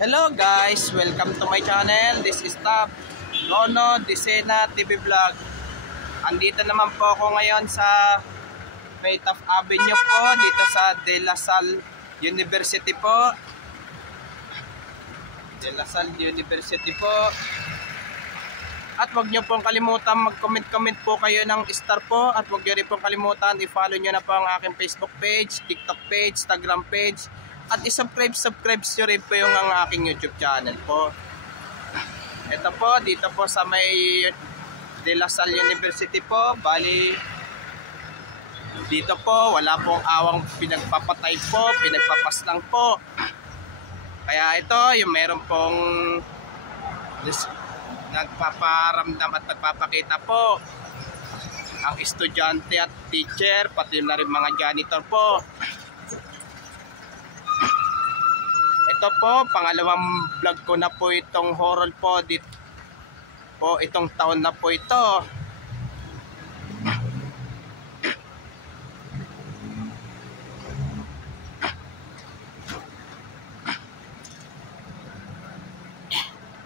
Hello guys, welcome to my channel. This is Top Rono Disena TV Vlog. Andito naman po ako ngayon sa May Taft Avenue po, dito sa De La Salle University po. De La Salle University po. At wag nyo pong kalimutan mag-comment po kayo ng star po. At wag nyo rin pong kalimutan i-follow nyo na po ang aking Facebook page, TikTok page, Instagram page. At i-subscribe nyo rin po yung ang aking YouTube channel po. Ito po, dito po sa may De La Salle University po. Bali, dito po, wala pong awang pinagpapatay po, pinagpapas lang po. Kaya ito, yung meron pong nagpaparamdam at nagpapakita po ang estudyante at teacher, pati na rin mga janitor po. Ito po, pangalawang vlog ko na po itong horror po dito po, itong taon na po ito.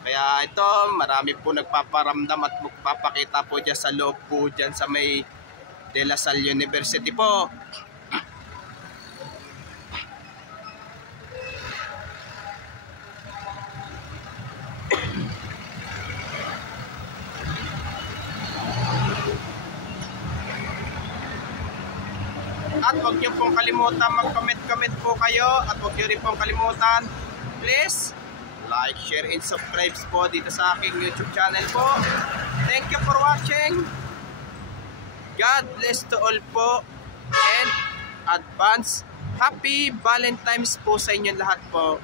Kaya ito, marami po nagpaparamdam at magpapakita po dyan sa loob po dyan sa may De La Salle University po. At huwag niyo pong kalimutan mag-comment po kayo. At huwag niyo rin pong kalimutan, please, like, share, and subscribe po dito sa aking YouTube channel po. Thank you for watching. God bless to all po. And advance Happy Valentine's po sa inyo lahat po.